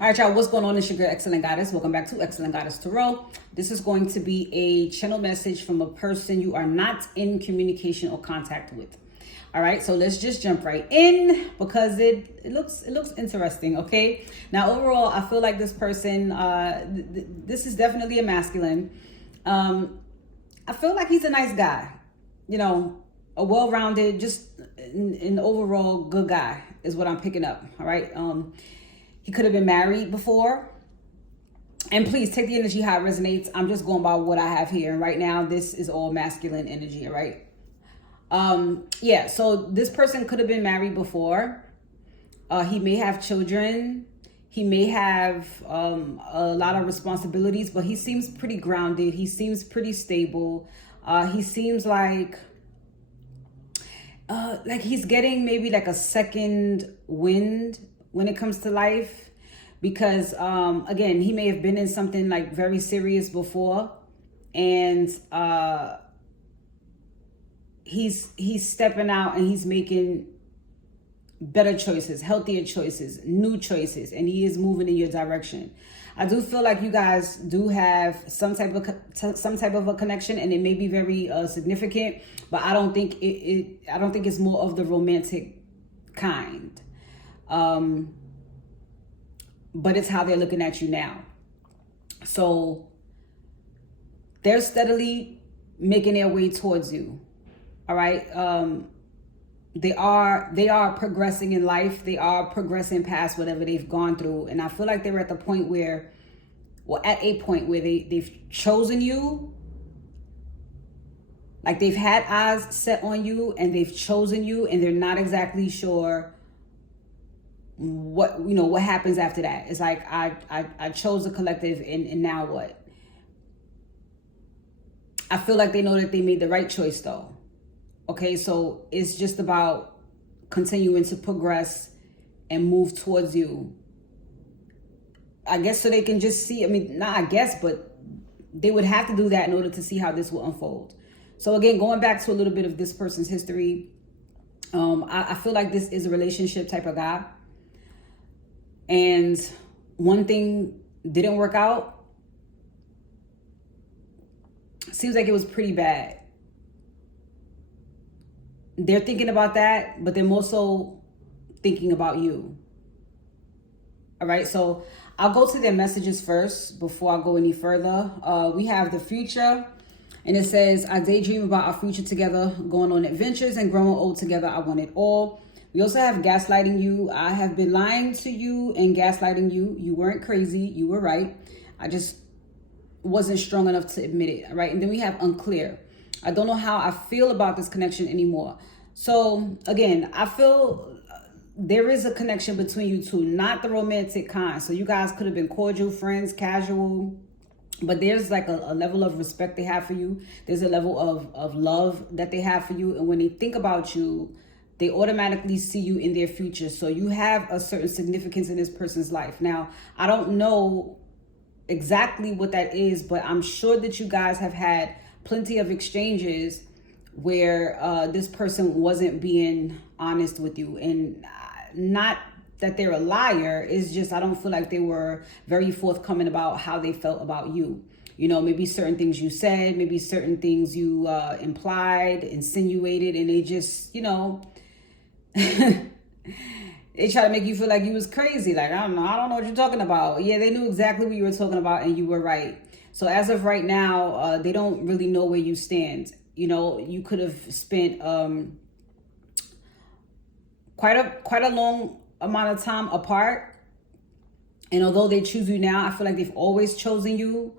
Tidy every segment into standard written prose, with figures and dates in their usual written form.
All right, y'all, what's going on? It's your girl, Excellent Goddess. Welcome back to Excellent Goddess Tarot. This is going to be a channel message from a person you are not in communication or contact with. All right, so let's just jump right in because it looks interesting, okay? Now, overall, I feel like this person, this is definitely a masculine. I feel like he's a nice guy, you know, a well-rounded, just an overall good guy is what I'm picking up, all right? He could have been married before. And please take the energy how it resonates. I'm just going by what I have here. And right now, this is all masculine energy, all right? Yeah, so this person could have been married before. He may have children. He may have a lot of responsibilities, but he seems pretty grounded. He seems pretty stable. He seems like he's getting maybe like a second wind when it comes to life, because again, he may have been in something like very serious before, and he's stepping out and he's making better choices, healthier choices, new choices, and he is moving in your direction. I do feel like you guys do have some type of a connection, and it may be very significant, but I don't think I don't think it's more of the romantic kind. But it's how they're looking at you now. So they're steadily making their way towards you. All right. They are progressing in life. They are progressing past whatever they've gone through. And I feel like they're at the point where, well, at a point where they've chosen you. Like they've had eyes set on you and they've chosen you, and they're not exactly sure what happens after that. It's like I chose the collective, and now what? I feel like they know that they made the right choice though. Okay, so it's just about continuing to progress and move towards you. I guess so they can just see, I mean, not I guess, but they would have to do that in order to see how this will unfold. So again, going back to a little bit of this person's history, I feel like this is a relationship type of guy. And one thing didn't work out. Seems like it was pretty bad. They're thinking about that, but they're more so thinking about you. All right, so I'll go to their messages first before I go any further. We have the future, and it says, I daydream about our future together, going on adventures and growing old together. I want it all. We also have gaslighting you. I have been lying to you and gaslighting you. You weren't crazy. You were right. I just wasn't strong enough to admit it. All right. And then we have unclear. I don't know how I feel about this connection anymore. So again, I feel there is a connection between you two, not the romantic kind. So you guys could have been cordial, friends, casual, but there's like a level of respect they have for you. There's a level of love that they have for you. And when they think about you, they automatically see you in their future. So you have a certain significance in this person's life. Now, I don't know exactly what that is, but I'm sure that you guys have had plenty of exchanges where this person wasn't being honest with you. And not that they're a liar, it's just I don't feel like they were very forthcoming about how they felt about you. You know, maybe certain things you said, maybe certain things you implied, insinuated, and they just, you know, they try to make you feel like you was crazy. Like, I don't know what you're talking about. Yeah, they knew exactly what you were talking about, and you were right. So as of right now, they don't really know where you stand. You know, you could have spent quite a long amount of time apart. And although they choose you now, I feel like they've always chosen you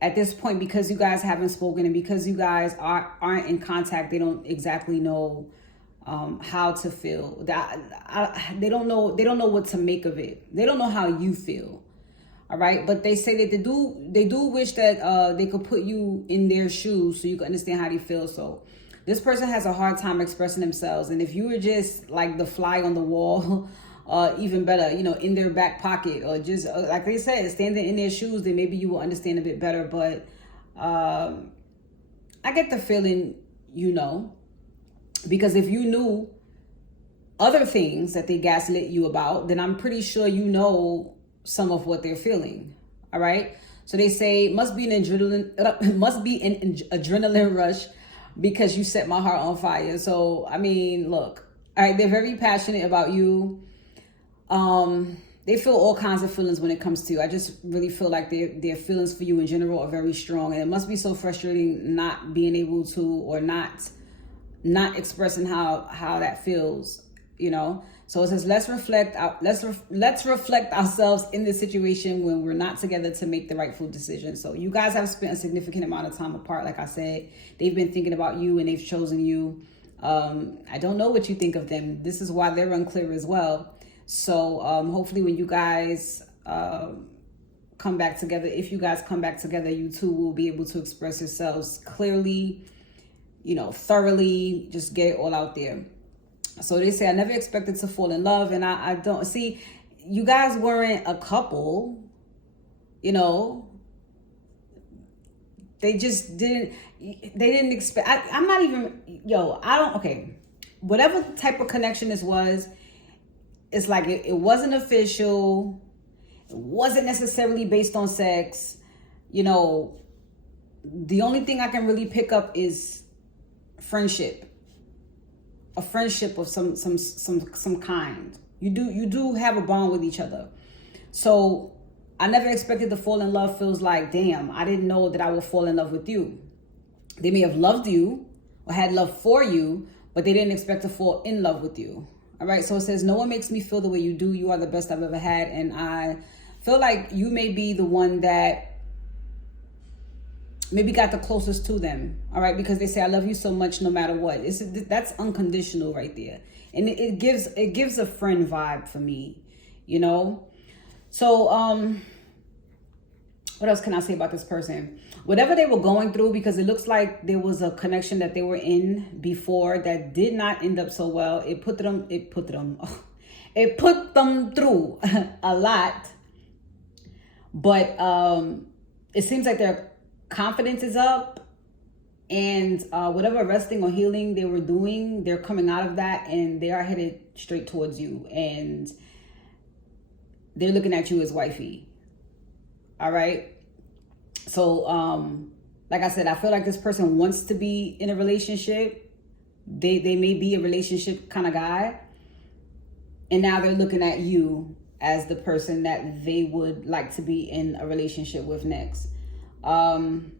at this point, because you guys haven't spoken and because you guys aren't in contact. They don't exactly know how to feel. They don't know what to make of it. They don't know how you feel. All right, but they say that they do wish that they could put you in their shoes so you can understand how they feel. So this person has a hard time expressing themselves, and if you were just like the fly on the wall, even better, you know, in their back pocket, or just like they said, standing in their shoes, then maybe you will understand a bit better. But I get the feeling, you know, because if you knew other things that they gaslit you about, then I'm pretty sure you know some of what they're feeling. All right. So they say must be an adrenaline rush because you set my heart on fire. So I mean, look, all right, they're very passionate about you. They feel all kinds of feelings when it comes to you. I just really feel like their feelings for you in general are very strong, and it must be so frustrating not being able to, or not expressing how that feels, you know. So it says let's reflect ourselves in this situation when we're not together to make the rightful decision. So you guys have spent a significant amount of time apart. Like I said, they've been thinking about you and they've chosen you. I don't know what you think of them. This is why they're unclear as well. So hopefully when you guys come back together, if you guys come back together, you two will be able to express yourselves clearly, you know, thoroughly, just get it all out there. So they say, I never expected to fall in love. And I don't see, you guys weren't a couple, you know, they just didn't expect, I'm not even, okay. Whatever type of connection this was, it's like, it wasn't official. It wasn't necessarily based on sex. You know, the only thing I can really pick up is friendship. A friendship of some kind. You do have a bond with each other. So I never expected to fall in love feels like, damn, I didn't know that I would fall in love with you. They may have loved you or had love for you, but they didn't expect to fall in love with you. All right. So it says, no one makes me feel the way you do. You are the best I've ever had. And I feel like you may be the one that maybe got the closest to them. All right. Because they say, I love you so much no matter what. That's unconditional right there. And it gives a friend vibe for me, you know? So, what else can I say about this person? Whatever they were going through, because it looks like there was a connection that they were in before that did not end up so well. It put them through a lot. But it seems like their confidence is up, and whatever resting or healing they were doing, they're coming out of that and they are headed straight towards you, and they're looking at you as wifey. All right. So, like I said, I feel like this person wants to be in a relationship. They may be a relationship kind of guy. And now they're looking at you as the person that they would like to be in a relationship with next. From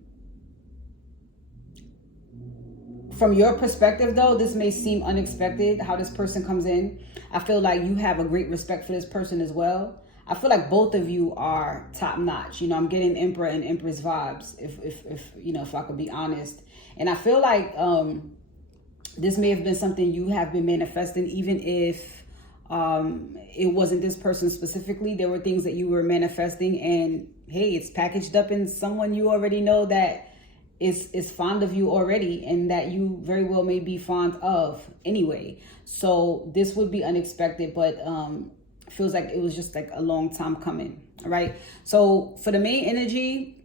your perspective, though, this may seem unexpected how this person comes in. I feel like you have a great respect for this person as well. I feel like both of you are top notch. You know, I'm getting Emperor and Empress vibes, if I could be honest. And I feel like this may have been something you have been manifesting, even if it wasn't this person specifically. There were things that you were manifesting, and hey, it's packaged up in someone you already know that is fond of you already, and that you very well may be fond of anyway. So this would be unexpected, but feels like it was just like a long time coming. All right. So for the main energy,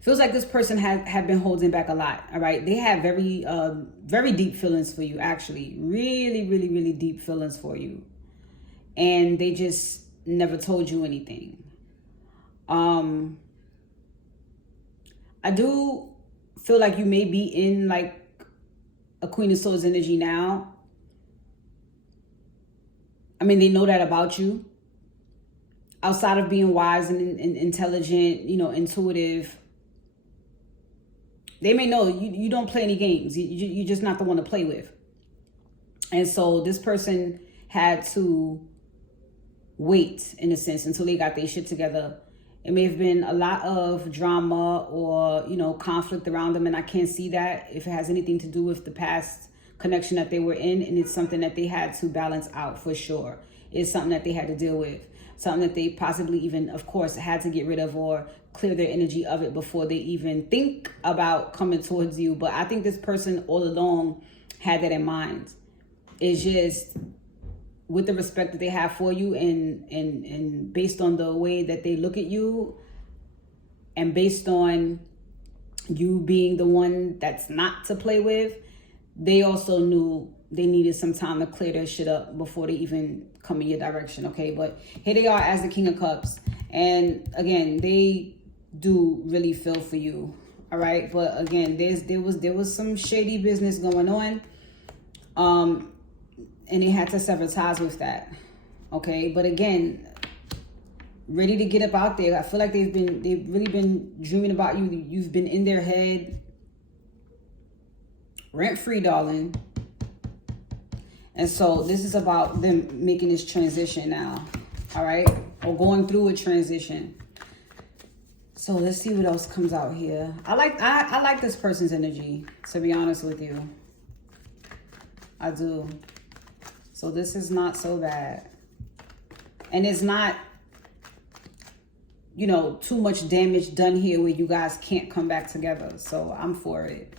feels like this person had been holding back a lot. All right. They have very deep feelings for you, actually. Really, really, really deep feelings for you. And they just never told you anything. I do feel like you may be in like a Queen of Swords energy now. I mean, they know that about you. Outside of being wise and intelligent, you know, intuitive, they may know you don't play any games. You're just not the one to play with. And so this person had to wait, in a sense, until they got their shit together. It may have been a lot of drama or, you know, conflict around them. And I can't see that if it has anything to do with the past connection that they were in. And it's something that they had to balance out for sure. It's something that they had to deal with. Something that they possibly even, of course, had to get rid of or clear their energy of it before they even think about coming towards you. But I think this person all along had that in mind. It's just with the respect that they have for you, and based on the way that they look at you, and based on you being the one that's not to play with, they also knew they needed some time to clear their shit up before they even come in your direction, okay? But here they are as the King of Cups. And again, they do really feel for you, all right? But again, there was some shady business going on. And they had to sever ties with that, okay? But again, ready to get up out there. I feel like they've really been dreaming about you. You've been in their head rent-free, darling. And so this is about them making this transition now, all right? Or going through a transition. So let's see what else comes out here. I like this person's energy, to be honest with you. I do. So this is not so bad. And it's not, you know, too much damage done here where you guys can't come back together. So I'm for it.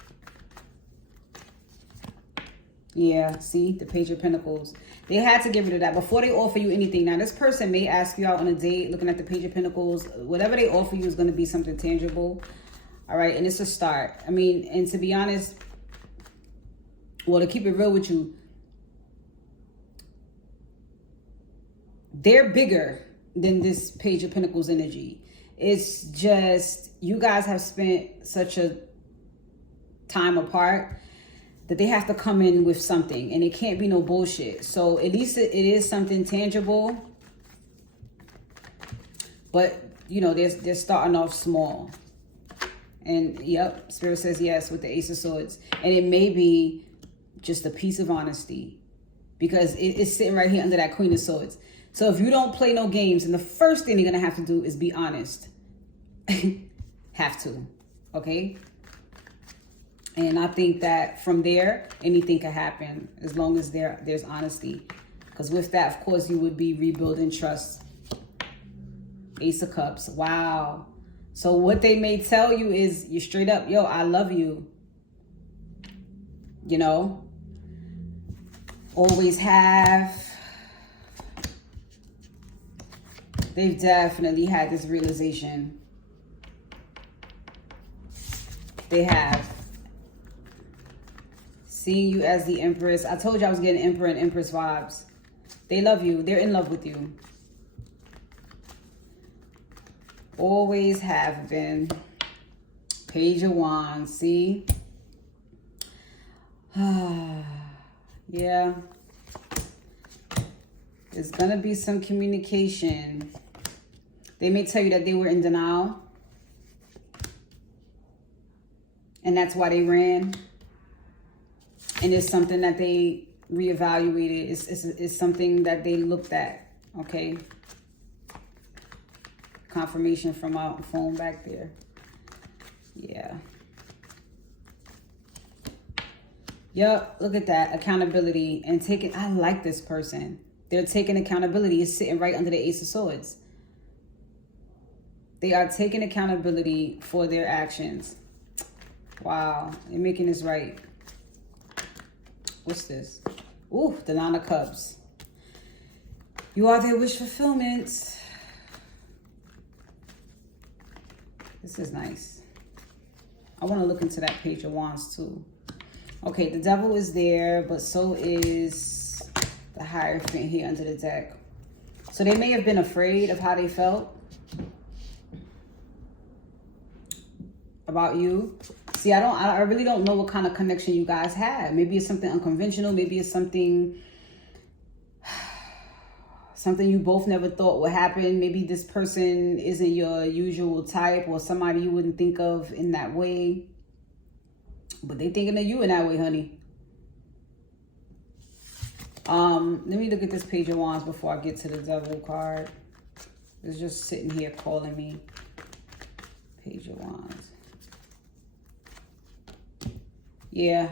Yeah, see, the Page of Pentacles. They had to get rid of that before they offer you anything. Now, this person may ask you out on a date, looking at the Page of Pentacles. Whatever they offer you is going to be something tangible. All right, and it's a start. I mean, and to be honest, well, to keep it real with you, they're bigger than this Page of Pentacles energy. It's just, you guys have spent such a time apart that they have to come in with something, and it can't be no bullshit. So at least it is something tangible. But, you know, they're starting off small. And, yep, Spirit says yes with the Ace of Swords. And it may be just a piece of honesty, because it's sitting right here under that Queen of Swords. So if you don't play no games, and the first thing you're going to have to do is be honest. Have to. Okay? And I think that from there, anything can happen as long as there's honesty. Because with that, of course, you would be rebuilding trust. Ace of Cups. Wow. So what they may tell you is, you're straight up, yo, I love you. You know? Always have. They've definitely had this realization. They have. Seeing you as the Empress. I told you I was getting Emperor and Empress vibes. They love you. They're in love with you. Always have been. Page of Wands. See? Yeah. There's going to be some communication. They may tell you that they were in denial. And that's why they ran. And it's something that they reevaluated. It's something that they looked at. Okay. Confirmation from my phone back there. Yeah. Yep. Look at that. Accountability and taking. I like this person. They're taking accountability. It's sitting right under the Ace of Swords. They are taking accountability for their actions. Wow. They're making this right. What's this? Ooh, the Nine of Cups. You are their wish fulfillment. This is nice. I want to look into that Page of Wands too. Okay, the Devil is there, but so is the Hierophant here under the deck. So they may have been afraid of how they felt about you. See, I really don't know what kind of connection you guys have. Maybe it's something unconventional. Maybe it's something you both never thought would happen. Maybe this person isn't your usual type, or somebody you wouldn't think of in that way. But they thinking of you in that way, honey. Let me look at this Page of Wands before I get to the Devil card. It's just sitting here calling me. Page of Wands. Yeah.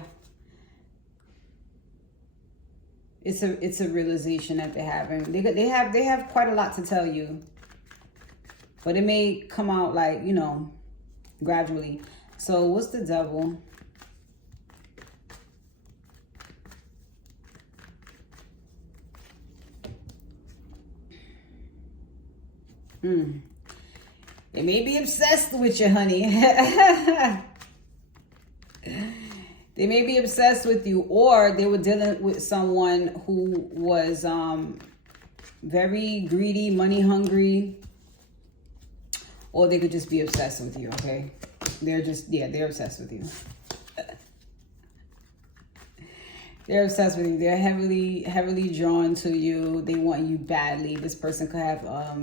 It's a realization that they're having. They have quite a lot to tell you. But it may come out like, you know, gradually. So what's the Devil? They may be obsessed with you, honey. They They may be obsessed with you, or they were dealing with someone who was very greedy, money hungry, or they could just be obsessed with you, okay? They're just, yeah, they're obsessed with you. They're obsessed with you. They're heavily drawn to you. They want you badly. This person could have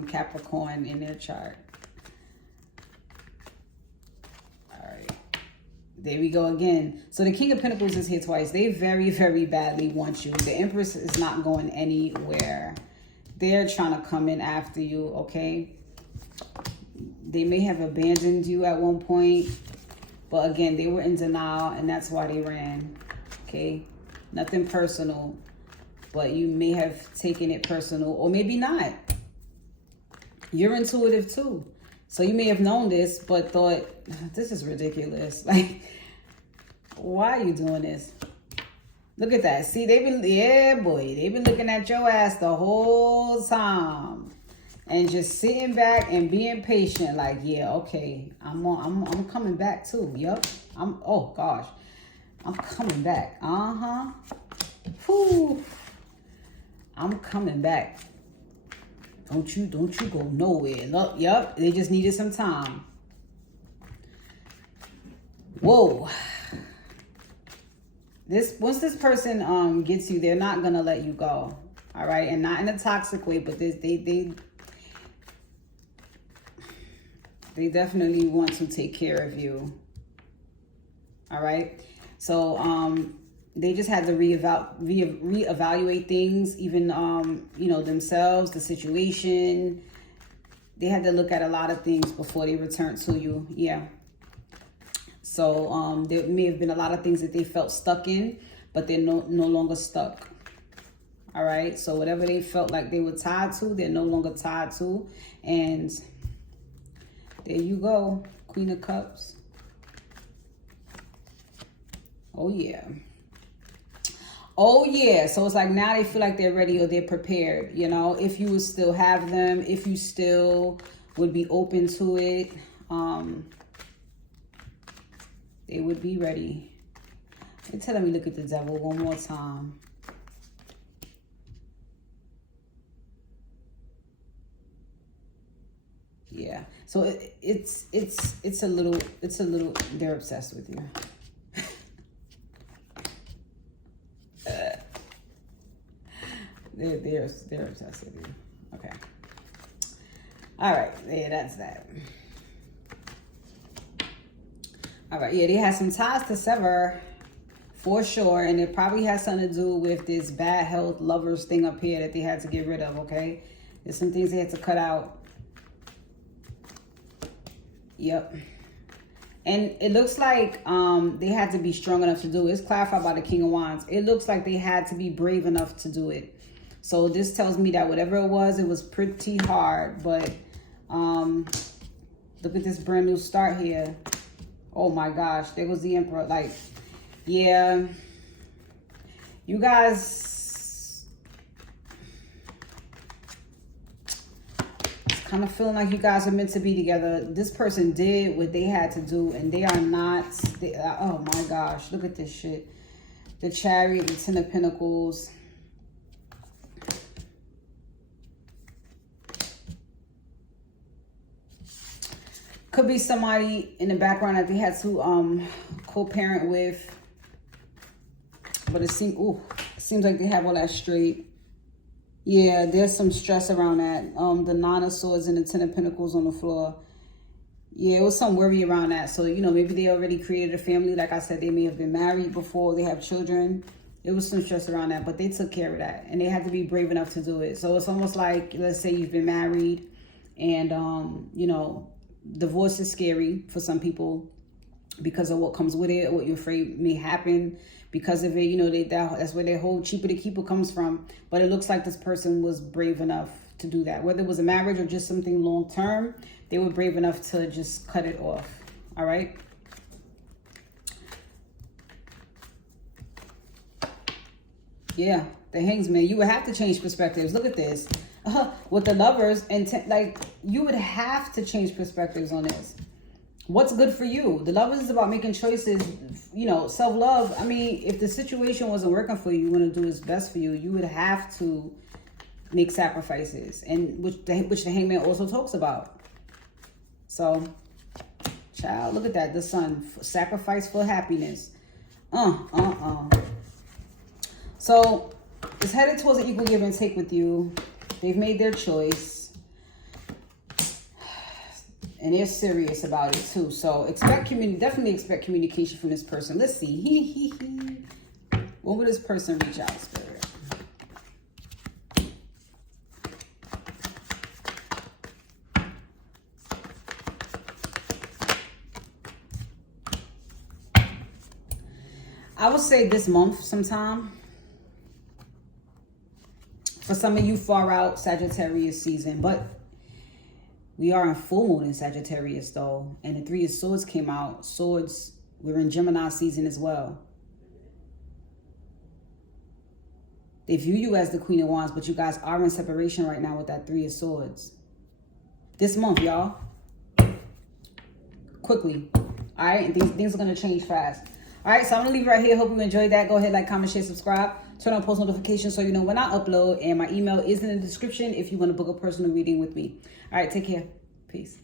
Capricorn in their chart. All right. There we go again. So the King of Pentacles is here twice. They very badly want you. The Empress is not going anywhere. They're trying to come in after you, okay? They may have abandoned you at one point. But again, they were in denial, and that's why they ran, okay? Nothing personal, but you may have taken it personal, or maybe not. You're intuitive too. So you may have known this, but thought, this is ridiculous. Like, why are you doing this? Look at that. See, they've been, yeah, boy, they've been looking at your ass the whole time. And just sitting back and being patient. Like, yeah, okay, I'm coming back too. Yup. Oh gosh. I'm coming back. Whew. I'm coming back. Don't you go nowhere. Look, yep. They just needed some time. Whoa. Once this person gets you, they're not gonna let you go. All right, and not in a toxic way, but they definitely want to take care of you. All right. So they just had to reevaluate things, even you know, themselves, the situation. They had to look at a lot of things before they returned to you. Yeah. So there may have been a lot of things that they felt stuck in, but they're no longer stuck. All right. So whatever they felt like they were tied to, they're no longer tied to. And there you go, Queen of Cups. Oh, yeah. Oh, yeah. So it's like now they feel like they're ready or they're prepared, you know, if you would still have them, if you still would be open to it, they would be ready. They're telling me look at the Devil one more time. Yeah. So it's a little, they're obsessed with you. They're obsessed with you. Okay. All right. Yeah, that's that. All right. Yeah, they had some ties to sever for sure. And it probably has something to do with this bad health lovers thing up here that they had to get rid of. Okay. There's some things they had to cut out. Yep. And it looks like they had to be strong enough to do it. It's clarified by the King of Wands. It looks like they had to be brave enough to do it. So this tells me that whatever it was pretty hard. But look at this brand new start here. Oh my gosh, there goes the Emperor. Like, yeah, you guys, it's kind of feeling like you guys are meant to be together. This person did what they had to do, and they are not. Oh my gosh, look at this shit. The Chariot, the Ten of Pentacles. Could be somebody in the background that they had to co-parent with. But it seems like they have all that straight. Yeah, there's some stress around that. The Nine of Swords and the Ten of Pentacles on the floor. Yeah, it was some worry around that. So, you know, maybe they already created a family. Like I said, they may have been married before. They have children. It was some stress around that. But they took care of that. And they had to be brave enough to do it. So it's almost like, let's say you've been married. And, you know, divorce is scary for some people because of what comes with it, or what you're afraid may happen because of it. You know, that's where their whole cheaper to keep it comes from. But it looks like this person was brave enough to do that. Whether it was a marriage or just something long term, they were brave enough to just cut it off. All right. Yeah, the Hangman. You would have to change perspectives. Look at this. With the Lovers, and like, you would have to change perspectives on this. What's good for you? The Lovers is about making choices, you know, self-love. I mean, if the situation wasn't working for you, you want to do what's best for you, you would have to make sacrifices, and which the Hangman also talks about. So, child, look at that. The Sun, sacrifice for happiness. So, it's headed towards an equal give and take with you. They've made their choice. And they're serious about it too. So definitely expect communication from this person. Let's see. When will this person reach out, Spirit? I would say this month sometime. For some of you, far out Sagittarius season, but we are in full moon in Sagittarius though. And the Three of Swords came out. Swords, we're in Gemini season as well. They view you as the Queen of Wands, but you guys are in separation right now with that Three of Swords. This month, y'all. Quickly. All right, and things are going to change fast. All right, so I'm going to leave it right here. Hope you enjoyed that. Go ahead, like, comment, share, subscribe. Turn on post notifications so you know when I upload. And my email is in the description if you want to book a personal reading with me. All right, take care. Peace.